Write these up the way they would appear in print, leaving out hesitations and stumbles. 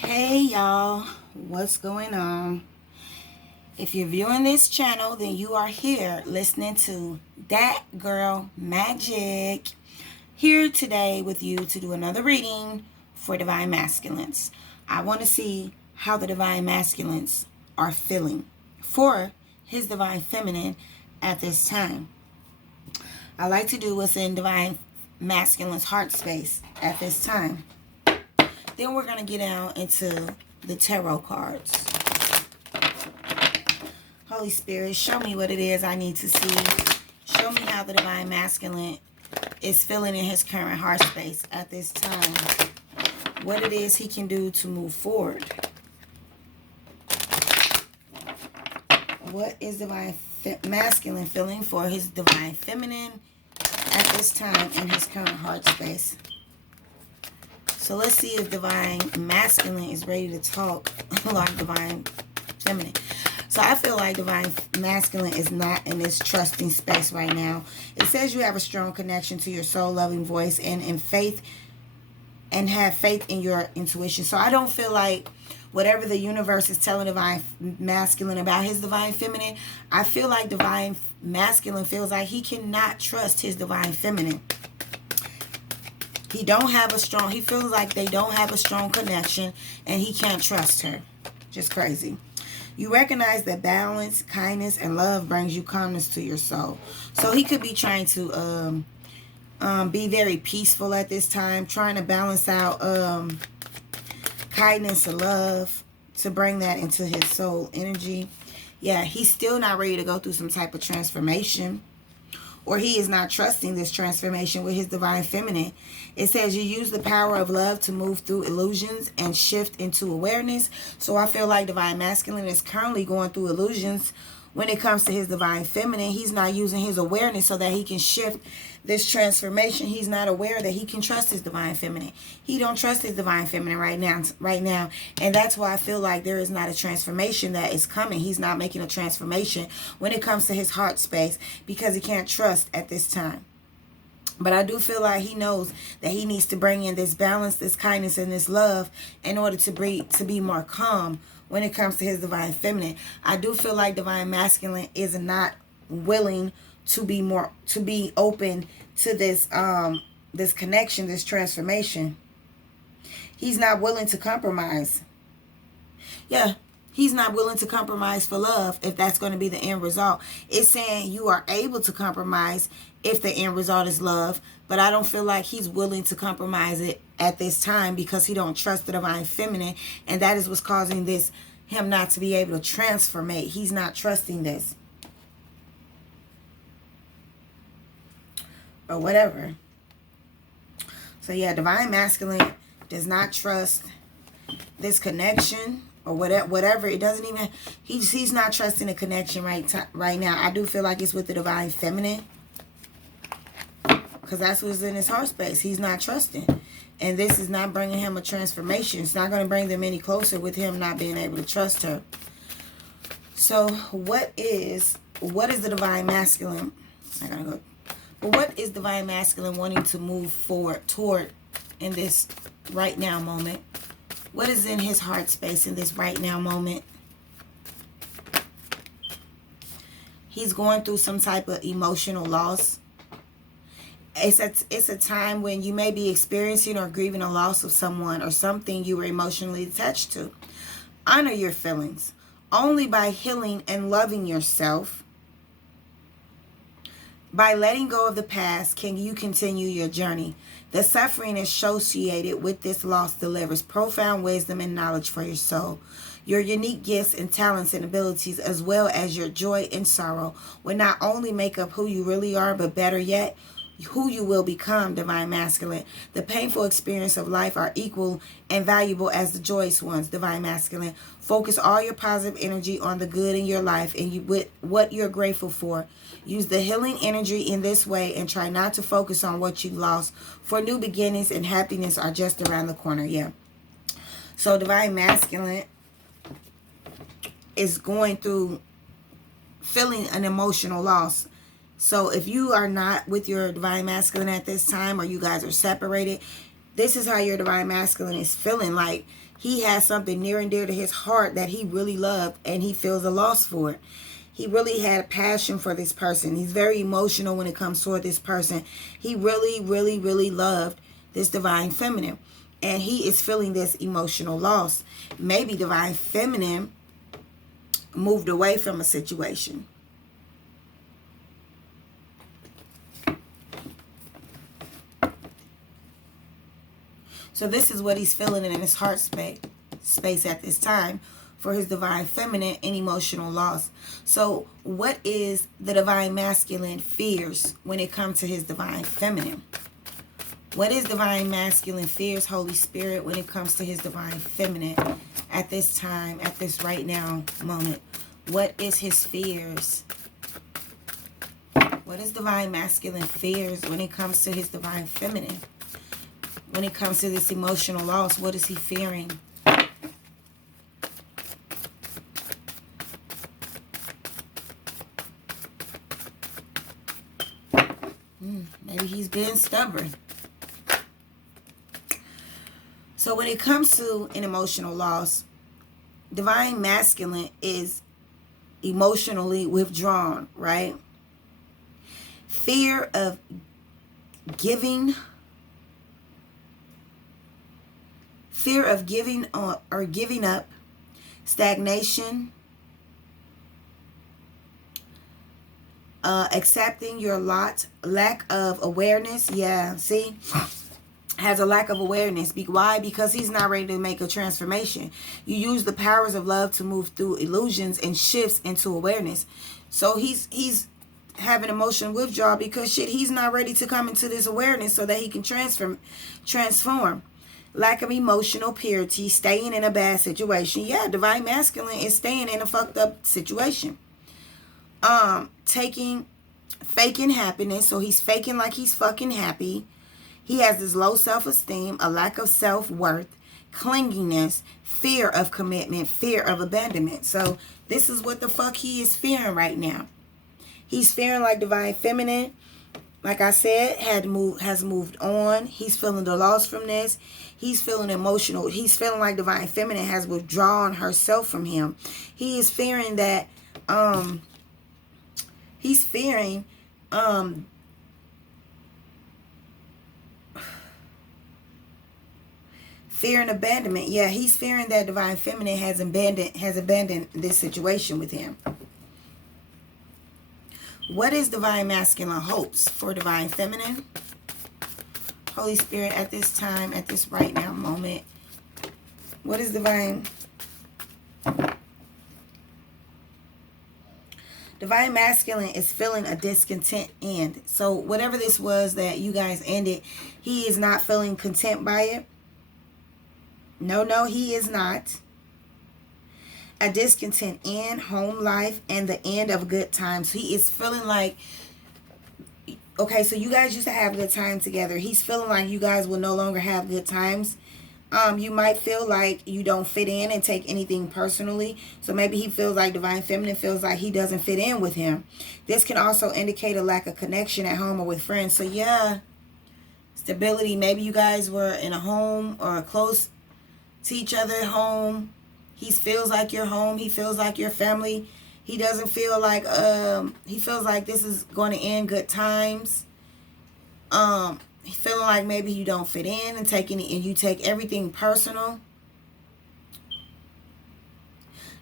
Hey y'all, what's going on? If you're viewing this channel, then you are here listening to That Girl Magic. Here today with you to do another reading for Divine Masculines. I want to see how the Divine Masculines are feeling for his Divine Feminine at this time. I like to do what's in Divine Masculine's heart space at this time. Then we're going to get down into the tarot cards. Holy Spirit, show me what it is I need to see. Show me how the Divine Masculine is feeling in his current heart space at this time. What it is he can do to move forward. What is Divine Masculine feeling for his Divine Feminine at this time in his current heart space? So let's see if Divine Masculine is ready to talk like Divine Feminine. So I feel like Divine Masculine is not in this trusting space right now. It says you have a strong connection to your soul-loving voice and in faith, and have faith in your intuition. So I don't feel like whatever the universe is telling Divine Masculine about his Divine Feminine, I feel like Divine Masculine feels like he cannot trust his Divine Feminine. He feels like they don't have a strong connection and he can't trust her. Just crazy. You recognize that balance, kindness, and love brings you calmness to your soul. So he could be trying to be very peaceful at this time, trying to balance out kindness and love to bring that into his soul energy. Yeah, he's still not ready to go through some type of transformation. Or he is not trusting this transformation with his Divine Feminine. It says you use the power of love to move through illusions and shift into awareness. So I feel like Divine Masculine is currently going through illusions when it comes to his Divine Feminine. He's not using his awareness so that he can shift this transformation. He's not aware that he can trust his Divine Feminine. He don't trust his Divine Feminine right now. And that's why I feel like there is not a transformation that is coming. He's not making a transformation when it comes to his heart space because he can't trust at this time. But I do feel like he knows that he needs to bring in this balance, this kindness, and this love in order to be more calm when it comes to his Divine Feminine. I do feel like Divine Masculine is not willing to be open to this this connection, this transformation. He's not willing to compromise. Yeah, he's not willing to compromise for love if that's going to be the end result. It's saying you are able to compromise if the end result is love, but I don't feel like he's willing to compromise it at this time because he don't trust the Divine Feminine, and that is what's causing him not to be able to transformate. He's not trusting this. Or whatever. So yeah, Divine Masculine does not trust this connection or whatever. It doesn't even, he's not trusting the connection right now. I do feel like it's with the Divine Feminine because that's what's in his heart space. He's not trusting, and this is not bringing him a transformation. It's not going to bring them any closer with him not being able to trust her. So what is the Divine Masculine? I gotta go. But what is Divine Masculine wanting to move forward toward in this right now moment? What is in his heart space in this right now moment? He's going through some type of emotional loss. It's a time when you may be experiencing or grieving a loss of someone or something you were emotionally attached to. Honor your feelings. Only by healing and loving yourself, by letting go of the past, can you continue your journey. The suffering associated with this loss delivers profound wisdom and knowledge for your soul. Your unique gifts and talents and abilities, as well as your joy and sorrow, will not only make up who you really are, but better yet, who you will become, Divine Masculine. The painful experience of life are equal and valuable as the joyous ones, Divine Masculine. Focus all your positive energy on the good in your life and with what you're grateful for. Use the healing energy in this way and try not to focus on what you lost, for new beginnings and happiness are just around the corner. Yeah. So Divine Masculine is going through feeling an emotional loss. So if you are not with your Divine Masculine at this time, or you guys are separated, This is how your divine masculine is feeling. Like he has something near and dear to his heart that he really loved, and he feels a loss for it. He really had a passion for this person. He's very emotional when it comes toward this person. He really, really, really loved this divine feminine. And he is feeling this emotional loss. Maybe divine feminine moved away from a situation. So this is what he's feeling in his heart space at this time for his divine feminine and emotional loss. So what is the divine masculine fears when it comes to his divine feminine? What is divine masculine fears, Holy Spirit, when it comes to his divine feminine at this time, at this right now moment? What is his fears? What is divine masculine fears when it comes to his divine feminine? When it comes to this emotional loss, what is he fearing? Maybe he's being stubborn. So when it comes to an emotional loss, divine masculine is emotionally withdrawn, right? Fear of giving or giving up, stagnation, accepting your lot, lack of awareness. Yeah, see? Has a lack of awareness. Why? Because he's not ready to make a transformation. You use the powers of love to move through illusions and shifts into awareness. So he's having emotional withdrawal because he's not ready to come into this awareness so that he can transform. Lack of emotional purity, staying in a bad situation. Yeah, divine masculine is staying in a fucked up situation. Faking happiness. So he's faking like he's fucking happy. He has this low self-esteem, a lack of self-worth, clinginess, fear of commitment, fear of abandonment. So this is what the fuck he is fearing right now. He's fearing like divine feminine, like I said, has moved on. He's feeling the loss from this. He's feeling emotional. He's feeling like divine feminine has withdrawn herself from him. He is fearing that, fear and abandonment. Yeah, he's fearing that divine feminine has abandoned this situation with him. What is divine masculine hopes for divine feminine? Holy Spirit, at this time, at this right now moment, what is divine masculine is feeling a discontent end. So whatever this was that you guys ended, he is not feeling content by it. No, he is not. A discontent end, home life, and the end of good times. He is feeling like, okay, so you guys used to have good time together. He's feeling like you guys will no longer have good times. You might feel like you don't fit in and take anything personally. So maybe he feels like divine feminine feels like he doesn't fit in with him. This can also indicate a lack of connection at home or with friends. So yeah, stability. Maybe you guys were in a home or close to each other at home. He feels like your home. He feels like your family. He doesn't feel like, he feels like this is going to end good times. He's feeling like maybe you don't fit in and you take everything personal.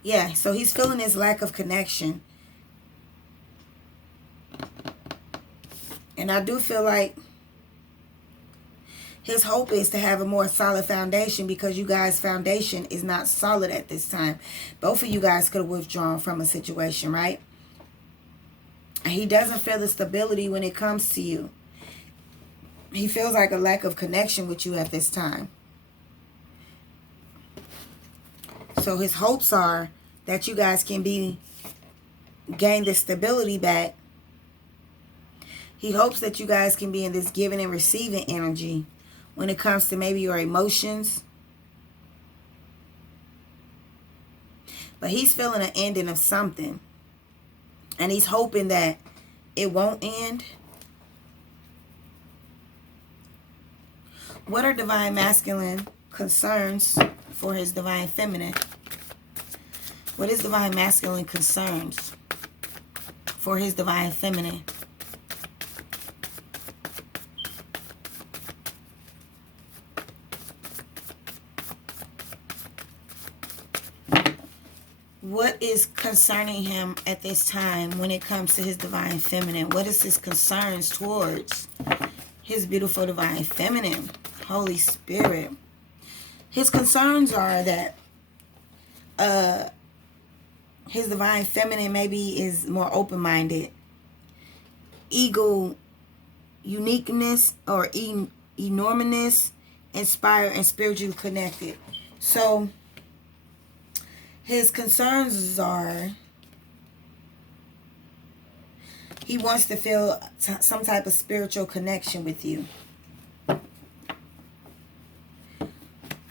Yeah, so he's feeling this lack of connection. And I do feel like his hope is to have a more solid foundation because you guys' foundation is not solid at this time. Both of you guys could have withdrawn from a situation, right? And he doesn't feel the stability when it comes to you. He feels like a lack of connection with you at this time. So his hopes are that you guys can gain the stability back. He hopes that you guys can be in this giving and receiving energy when it comes to maybe your emotions. But he's feeling an ending of something. And he's hoping that it won't end. What are divine masculine concerns for his divine feminine? What is divine masculine concerns for his divine feminine? What is concerning him at this time when it comes to his divine feminine? What is his concerns towards his beautiful divine feminine? Holy Spirit. His concerns are that his divine feminine maybe is more open-minded, ego, uniqueness, or enormous, inspired, and spiritually connected. So his concerns are he wants to feel some type of spiritual connection with you.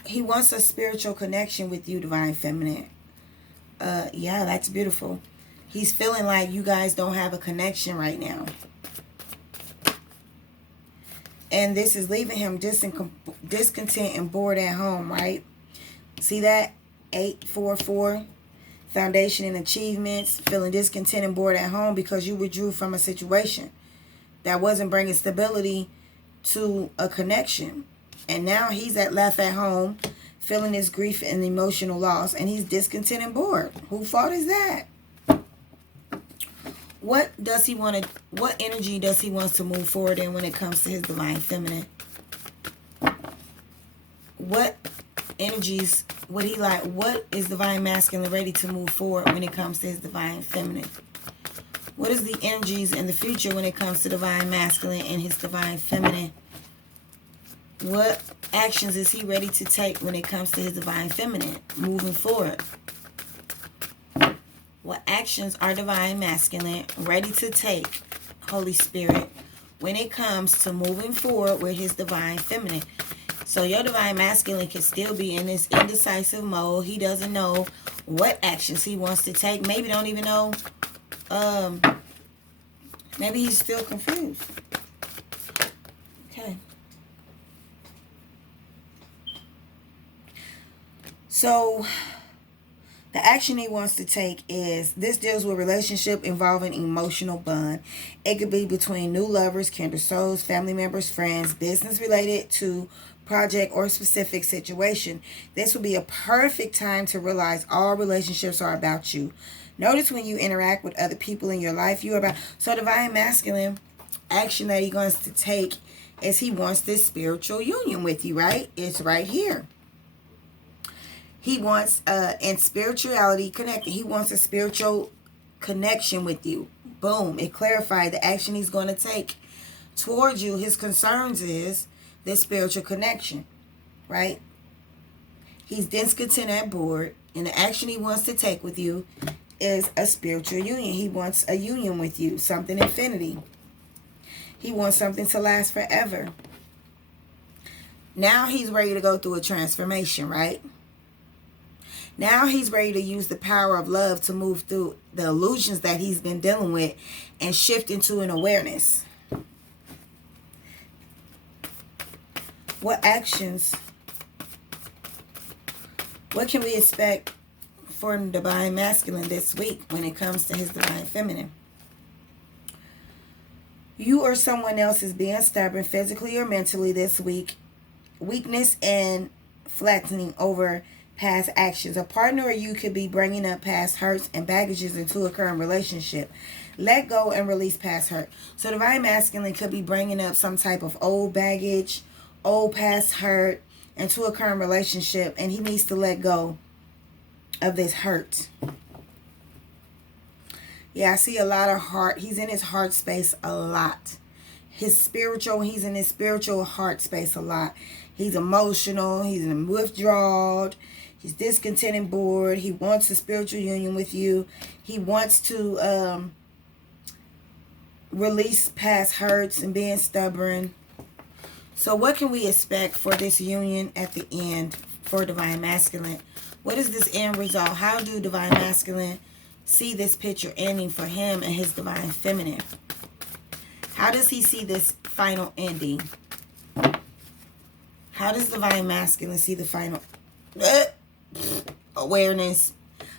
He wants a spiritual connection with you, divine feminine. Yeah, that's beautiful. He's feeling like you guys don't have a connection right now. And this is leaving him discontent and bored at home, right? See that? 844. Foundation and achievements. Feeling discontent and bored at home because you withdrew from a situation that wasn't bringing stability to a connection. And now he's left at home feeling this grief and emotional loss. And he's discontent and bored. Whose fault is that? What does he want to, what energy does he want to move forward in when it comes to his divine feminine? What energies would he like? What is divine masculine ready to move forward when it comes to his divine feminine? What is the energies in the future when it comes to divine masculine and his divine feminine? What actions is he ready to take when it comes to his divine feminine moving forward? What actions are divine masculine ready to take, Holy Spirit, when it comes to moving forward with his divine feminine? So your divine masculine can still be in this indecisive mode. He doesn't know what actions he wants to take. Maybe don't even know. Maybe he's still confused. Okay. So the action he wants to take is, this deals with relationship involving emotional bond. It could be between new lovers, kindred souls, family members, friends, business related to project or specific situation. This would be a perfect time to realize all relationships are about you. Notice when you interact with other people in your life, you're about. So divine masculine action that he wants to take is he wants this spiritual union with you, right? It's right here. He wants, in spirituality connected, he wants a spiritual connection with you. Boom. It clarified the action he's going to take towards you. His concerns is this spiritual connection, right? He's discontent and bored, and the action he wants to take with you is a spiritual union. He wants a union with you, something infinity. He wants something to last forever. Now he's ready to go through a transformation, right? Now he's ready to use the power of love to move through the illusions that he's been dealing with and shift into an awareness. What actions, what can we expect from divine masculine this week when it comes to his divine feminine? You or someone else is being stubborn physically or mentally this week. Weakness and flattening over past actions. A partner or you could be bringing up past hurts and baggages into a current relationship. Let go and release past hurt. So divine masculine could be bringing up some type of old baggage, old past hurt into a current relationship, and he needs to let go of this hurt. Yeah, I see a lot of heart. He's in his heart space a lot. He's in his spiritual heart space a lot. He's emotional. He's in withdrawal. He's discontent and bored. He wants a spiritual union with you. He wants to release past hurts and being stubborn. So what can we expect for this union at the end for divine masculine? What is this end result? How do divine masculine see this picture ending for him and his divine feminine? How does he see this final ending? How does divine masculine see the final awareness?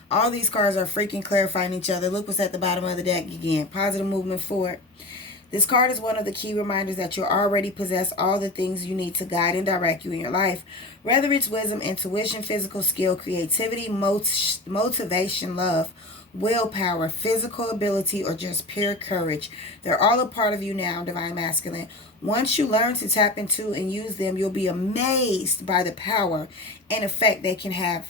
All these cards are freaking clarifying each other. Look what's at the bottom of the deck again. Positive movement forward. This card is one of the key reminders that you already possess all the things you need to guide and direct you in your life. Whether it's wisdom, intuition, physical skill, creativity, motivation, love, willpower, physical ability, or just pure courage. They're all a part of you now, Divine Masculine. Once you learn to tap into and use them, you'll be amazed by the power and effect they can have.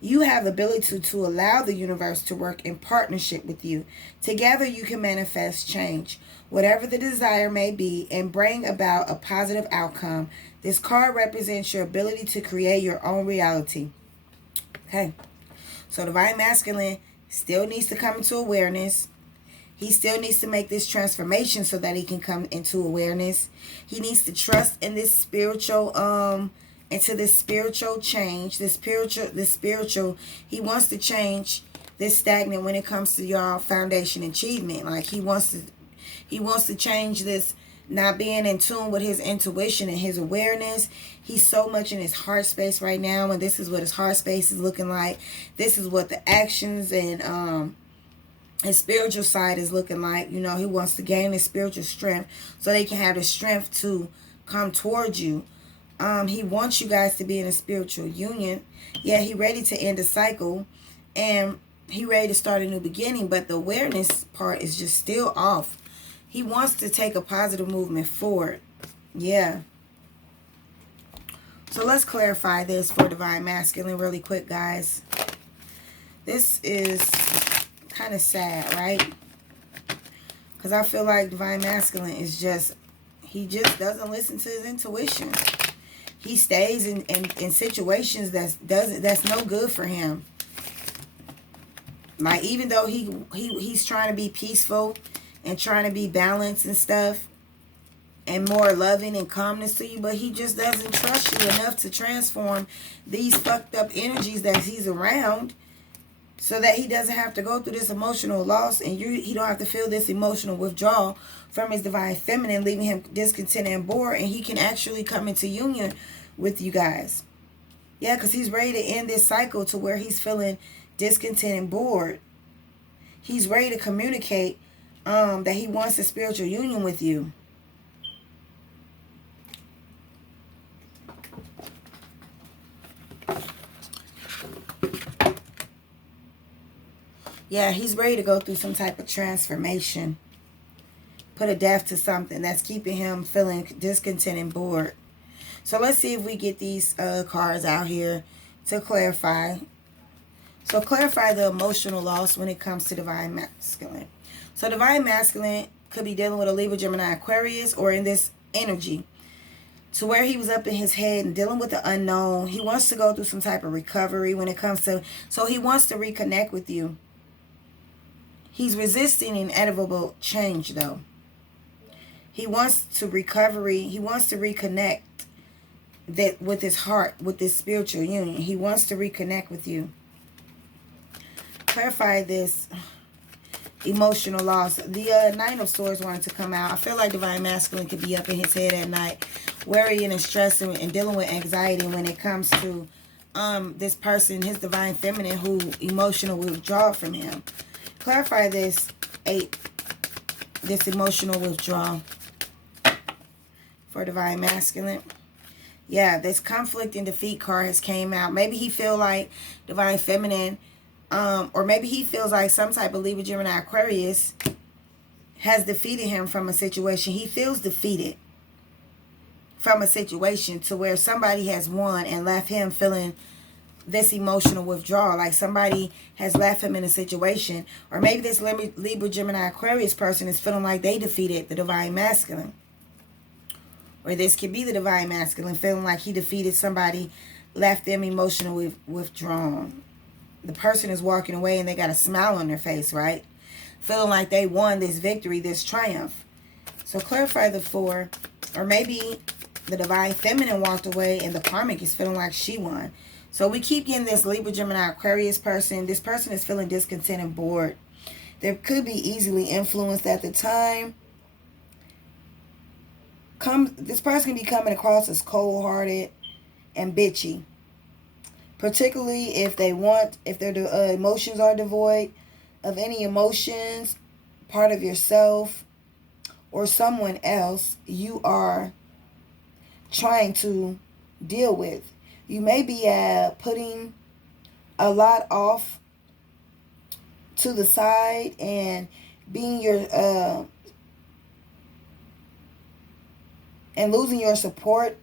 You have the ability to allow the universe to work in partnership with you. Together you can manifest change, whatever the desire may be, and bring about a positive outcome. This card represents your ability to create your own reality. Okay, so Divine Masculine still needs to come into awareness. He still needs to make this transformation so that he can come into awareness. He needs to trust in this spiritual into this spiritual change, this spiritual, he wants to change this stagnant when it comes to y'all foundation achievement. Like he wants to change this not being in tune with his intuition and his awareness. He's so much in his heart space right now, and this is what his heart space is looking like. This is what the actions and his spiritual side is looking like. You know, he wants to gain his spiritual strength so they can have the strength to come towards you. He wants you guys to be in a spiritual union. Yeah, he ready to end a cycle, and he ready to start a new beginning, but the awareness part is just still off. He wants to take a positive movement forward. Yeah. So let's clarify this for Divine Masculine really quick, guys. This is kind of sad, right? Because I feel like Divine Masculine is just, he just doesn't listen to his intuition. He stays in situations that's no good for him. Like, even though he's trying to be peaceful and trying to be balanced and stuff and more loving and calmness to you, but he just doesn't trust you enough to transform these fucked up energies that he's around so that he doesn't have to go through this emotional loss, and he don't have to feel this emotional withdrawal from his divine feminine, leaving him discontented and bored, and he can actually come into union with you guys. Yeah, because he's ready to end this cycle to where he's feeling discontent and bored. He's ready to communicate that he wants a spiritual union with you. Yeah, he's ready to go through some type of transformation. Put a death to something that's keeping him feeling discontent and bored. So let's see if we get these cards out here to clarify. So clarify the emotional loss when it comes to Divine Masculine. So Divine Masculine could be dealing with a Libra, Gemini, Aquarius, or in this energy to where he was up in his head and dealing with the unknown. He wants to go through some type of recovery when it comes to, so he wants to reconnect with you. He's resisting inevitable change, though. He wants to recovery. He wants to reconnect that with his heart, with this spiritual union. He wants to reconnect with you. Clarify this emotional loss. The Nine of Swords wanted to come out. I feel like Divine Masculine could be up in his head at night, worrying and stressing and dealing with anxiety when it comes to this person, his Divine Feminine, who emotional withdrawal from him. Clarify this emotional withdrawal for Divine Masculine. Yeah, this conflict and defeat card has came out. Maybe he feel like Divine Feminine, or maybe he feels like some type of Libra, Gemini, Aquarius has defeated him from a situation. He feels defeated from a situation to where somebody has won and left him feeling this emotional withdrawal, like somebody has left him in a situation. Or maybe this Libra, Gemini, Aquarius person is feeling like they defeated the Divine Masculine. Or this could be the Divine Masculine feeling like he defeated somebody, left them emotionally withdrawn. The person is walking away and they got a smile on their face, right? Feeling like they won this victory, this triumph. So clarify the four. Or maybe the Divine Feminine walked away and the karmic is feeling like she won. So we keep getting this Libra, Gemini, Aquarius person. This person is feeling discontent and bored. They could be easily influenced at the time. This person can be coming across as cold-hearted and bitchy, particularly if their emotions are devoid of any emotions, part of yourself or someone else you are trying to deal with. You may be putting a lot off to the side and being and losing your support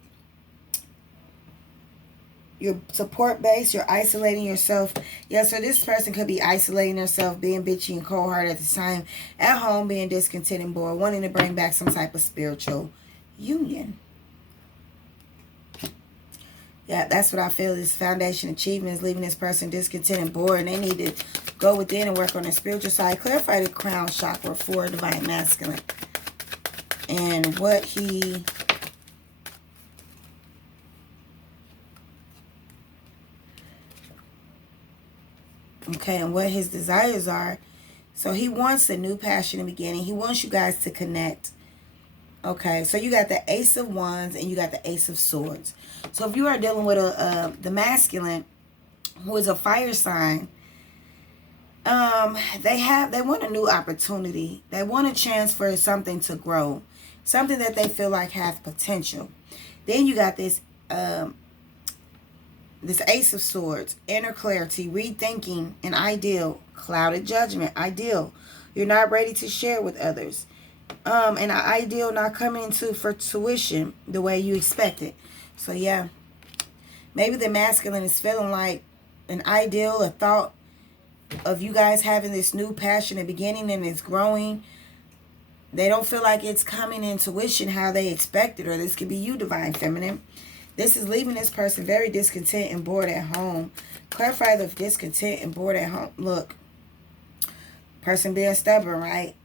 base. You're isolating yourself. Yeah, so this person could be isolating herself, being bitchy and cold-hearted at the time, at home being discontent and bored, wanting to bring back some type of spiritual union. Yeah, that's what I feel. This foundation achievement is leaving this person discontent and bored, and they need to go within and work on their spiritual side. Clarify the crown chakra for divine masculine and what he and what his desires are. So he wants a new passion in the beginning. He wants you guys to connect. Okay, so you got the Ace of Wands and you got the Ace of Swords. So if you are dealing with the masculine, who is a fire sign, they want a new opportunity. They want a chance for something to grow, something that they feel like has potential. Then you got this this Ace of Swords, inner clarity, rethinking an ideal, clouded judgment, ideal. You're not ready to share with others. An ideal not coming into fruition the way you expected. So yeah, maybe the masculine is feeling like an ideal, a thought of you guys having this new passion at the beginning and it's growing. They don't feel like it's coming into fruition how they expected, or this could be you, divine feminine. This is leaving this person very discontent and bored at home. Clarify the discontent and bored at home. Look, person being stubborn, right?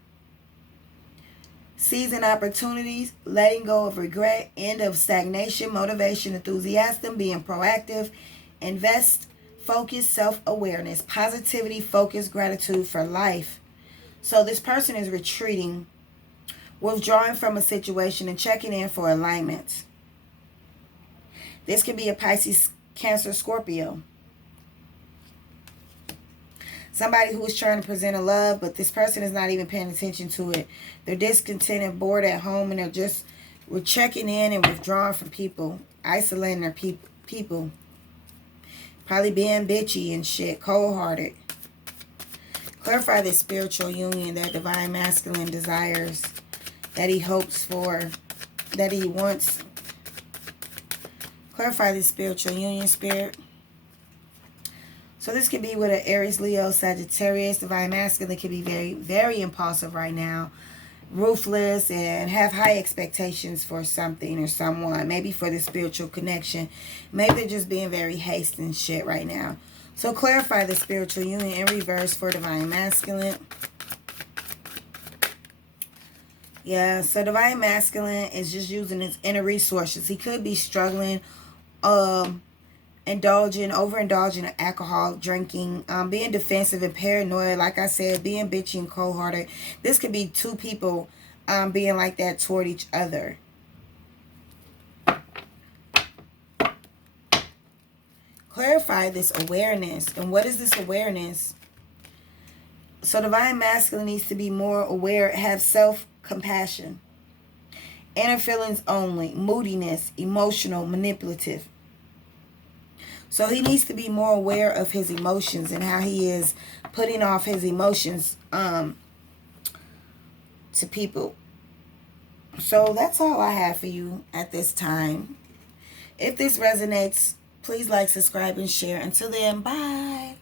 Seizing opportunities, letting go of regret, end of stagnation, motivation, enthusiasm, being proactive, invest, focus, self-awareness, positivity, focus, gratitude for life. So this person is retreating, withdrawing from a situation and checking in for alignment. This could be a Pisces, Cancer, Scorpio. Somebody who is trying to present a love, but this person is not even paying attention to it. They're discontented, bored at home, and we're checking in and withdrawing from people, isolating their people. Probably being bitchy and shit, cold-hearted. Clarify the spiritual union that divine masculine desires, that he hopes for, that he wants. Clarify the spiritual union, spirit. So this could be with an Aries, Leo, Sagittarius. Divine masculine could be very, very impulsive right now. Ruthless and have high expectations for something or someone. Maybe for the spiritual connection. Maybe they're just being very hasty and shit right now. So clarify the spiritual union in reverse for divine masculine. Yeah, so divine masculine is just using his inner resources. He could be struggling, overindulging in alcohol, drinking, being defensive and paranoid, like I said, being bitchy and cold-hearted. This could be two people being like that toward each other. Clarify this awareness. And what is this awareness? So divine masculine needs to be more aware, have self-compassion. Inner feelings only, moodiness, emotional, manipulative. So he needs to be more aware of his emotions and how he is putting off his emotions to people. So that's all I have for you at this time. If this resonates, please like, subscribe, and share. Until then, bye.